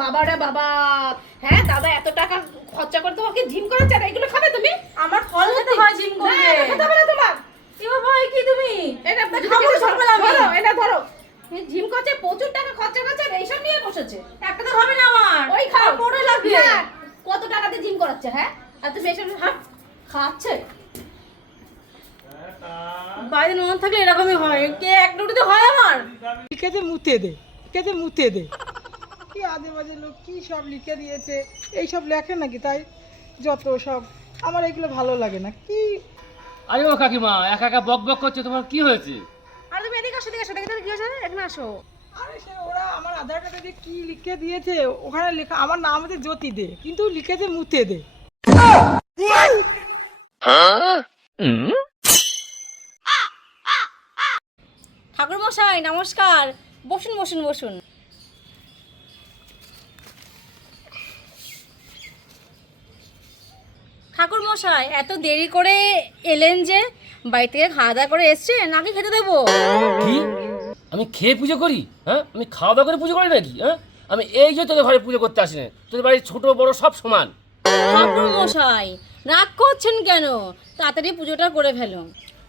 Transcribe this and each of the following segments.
বাবা রে বাবা। হ্যাঁ দাদা এত টাকা খরচা করে তোমাকে জিম করাচ্ছে আর এগুলো খাবে তুমি? আমার ফল খেতে হয় জিম না, করলে এটা খেতে হবে না তোমার। এবার ভাই কি তুমি? এটা খাব সকালে। ধরো এটা ধরো। জিম করছে প্রচুর টাকা খরচা করছে আর এইসব নিয়ে বসেছে। একটা তো হবে না আমার। ওই খাও। বড় লাগবে না, কত টাকাতে জিম করাচ্ছে হ্যাঁ? আর তুমি এসব হাত খাচ্ছে বাইরে নন থাকলে এরকমই হয়। কে এক দুটিতে হয় আমার? লিখেছে মুতে দে লিখেছে মুতে দে। কি আজে বাজে লোক কি সব লিখে দিয়েছে? এই সব লেখে নাকি তাই? যত সব। আমার এগুলো ভালো লাগে না। কি? আরে ও কাকিমা একা একা বক বক করছে তোমার কি হয়েছে? আর তুমি এদিকে আসো এদিকে আসো দেখে কি হয়েছে এখানে আসো। আরে সে ওরা আমার আধার কার্ডে যে কি লিখে দিয়েছে ওখানে লেখা আমার নাম আছে জ্যোতি দে কিন্তু লিখেছে মুতে দে ঠাকুর মশাই নমস্কার। বসুন বসুন বসুন। ঠাকুর মশাই এত দেরি করে এলেন যে বাড়ি থেকে খাওয়া দাওয়া করে এসছে নাকি খেতে দেবো? কি? আমি খেয়ে পুজো করি? হ্যাঁ? আমি খাওয়া দাওয়া করে পুজো করি নাকি? হ্যাঁ? আমি এই যে তোদের ঘরে পুজো করতে আসি না তোদের বাড়ির ছোট বড় সব সমান। ঠাকুর মশাই রাগ করছেন কেন? তাড়াতাড়ি পুজোটা করে ফেলো।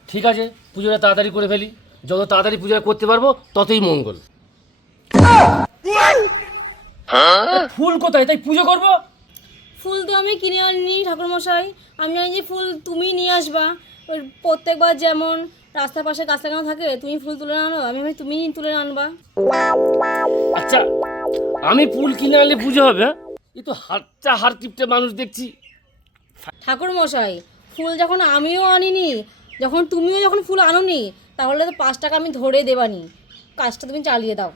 ঠিক আছে পুজোটা তাড়াতাড়ি করে ফেলি। যত তাড়াতাড়ি পুজোটা করতে পারব ততই মঙ্গল। ফুল কোথায়? তাই পুজো করব? ফুল তো আমি কিনে আনিনি ঠাকুরমশাই। আমি জানি যে ফুল তুমি নিয়ে আসবা। প্রত্যেকবার যেমন রাস্তার পাশে গাছ লাগানো থাকে তুমি ফুল তুলে আনো আমি ভাই তুমি তুলে আনবা। আচ্ছা আমি ফুল কিনে আনলে পুজো হবে হ্যাঁ? এ তো হাতটা হার কিপটে মানুষ দেখছি। ঠাকুর মশাই ফুল যখন আমিও আনিনি যখন তুমিও যখন ফুল আনোনি তাহলে তো পাঁচ টাকা আমি ধরে দেবানি। কাজটা তুমি চালিয়ে দাও।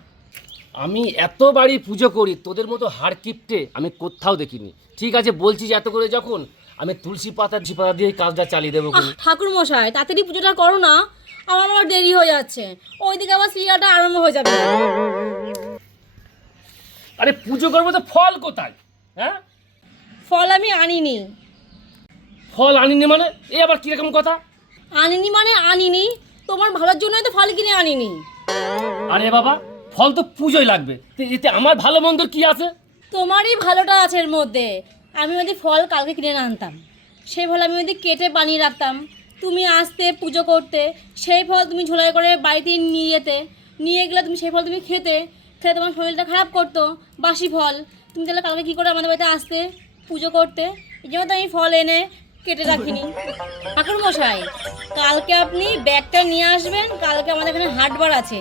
আমি এত বাড়ি পুজো করি তোদের মতো হাড় কিপটে আমি কোথাও দেখিনি। ঠিক আছে বলছি যে এত করে যখন আমি তুলসী পাতা ঝি পাতা দিয়ে কাজটা চালিয়ে দেবো ঠাকুর মশাই তাড়াতাড়ি পুজোটা করো না। আমার আবার দেরি হয়ে যাচ্ছে। ওইদিকে আবার সিরিয়ালটা আরম্ভ হয়ে যাবে। আরে পুজো করব তো ফল কোথায়? হ্যাঁ? ফল আমি আনিনি। ফল আনিনি মানে? এ আবার কীরকম কথা? আনিনি মানে আনিনি। তোমার ভালোর জন্যই তো ফল কিনে আনিনি। আরে বাবা ফল তো পুজোয় লাগবে। এতে আমার ভালো মন্দ কি আছে? তোমারই ভালোটা আছে এর মধ্যে। আমি যদি ফল কালকে কিনে আনতাম। সেই ফল আমি যদি কেটে বানিয়ে রাখতাম। তুমি আসতে পুজো করতে, সেই ফল তুমি ঝোলাই করে বাড়িতে নিয়ে যেতে। নিয়ে গেলে তুমি সেই ফল তুমি খেতে, খেলে তোমার শরীরটা খারাপ করতো, বাসি ফল। তুমি তাহলে কালকে কী করে আমাদের বাড়িতে আসতে, পুজো করতে? এই জন্য তো আমি ফল এনে কেটে রাখিনি। ঠাকুর মশাই কালকে আপনি ব্যাগটা নিয়ে আসবেন, কালকে আমাদের এখানে হাটবার আছে।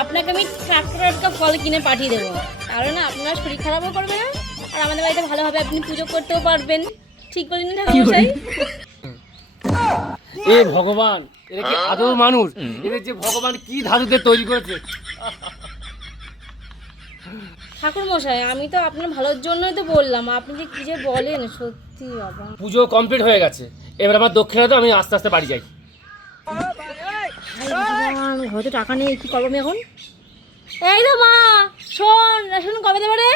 আপনাকে আমি টাটকা টাটকা ফল কিনে পাঠিয়ে দেবো। তাহলে না আপনার শরীর খারাপও করবে না আর আমাদের বাড়িতে ভালোভাবে আপনি পুজো করতেও পারবেন। ঠিক বলেন না ঠাকুর মশাই এ ভগবান এরা কি আদৌ মানুষ? এদের যে ভগবান কি ধাতুতে তৈরি করেছে? ঠাকুর মশাই আমি তো আপনার ভালোর জন্যই তো বললাম আপনি যে কি যে বলেন সত্যি বাবা। পুজো কমপ্লিট হয়ে গেছে। এবার আমার দক্ষিণা তো আমি আস্তে আস্তে বাড়ি যাই। হয়তো টাকা নেই কি করব আমি এখন? এই তো মা শোন রেশন কবে দেবে রে?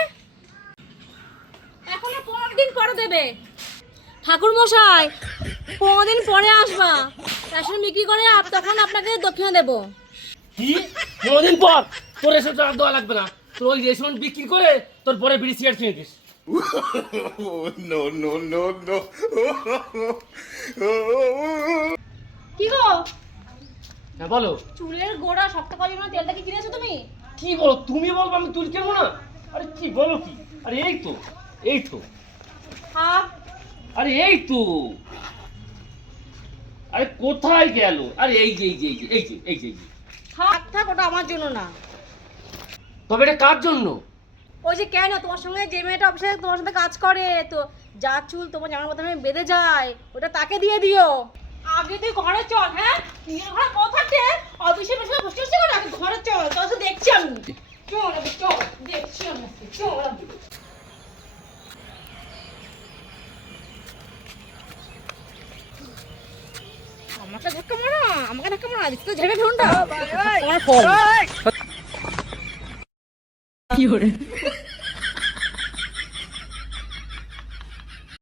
এখনও পনেরো দিন পরে দেবে। ঠাকুর মশাই পনেরো দিন পরে আসবা। রেশন বিক্রি করে আপ- তখন আপনাকে দক্ষিণা দেবো। কি? কোনোদিন পর? তোর রেশন আর দেওয়া লাগবে না। তোর ওই রেশন বিক্রি করে তোর পরে বিড়ি সিগারেট কিনে দিস। No, no, no, no. কি গো? হ্যাঁ বলো। চুলের গোড়া শক্ত করার জন্য তেলটা কি কিনেছো তুমি? কি বলো তুমি বলব আমি তুল কেনবো না? আরে কি বলো কি? আরে এই তো এই তো। হাফ আরে এই তো। আরে কোথায় গেল? আরে এই যে এই যে এই যে এই যে এই যে এই যে। থাক থাক ওটা আমার জন্য না। তবে এটা কার জন্য? ওই যে কেন? তোমার সঙ্গে যে মেয়েটা অফিসে তোমার সাথে কাজ করে তো যা চুল তোমার জামার প্রথমে বেঁধে যায় ওটা তাকে দিয়ে দিও। আগে তুই ঘরে চল হ্যাঁ? নিজের ঘরে কথাতে অফিসে বসে বসে বসে করে আগে ঘরে চল তোর সাথে দেখছি আমি। চল আগে চল দেখছি আমি চল আগে। আমাকে ধাক্কা মারা আমাকে ধাক্কা মারা দিচ্ছি তো ঝেড়ে আমার ফল।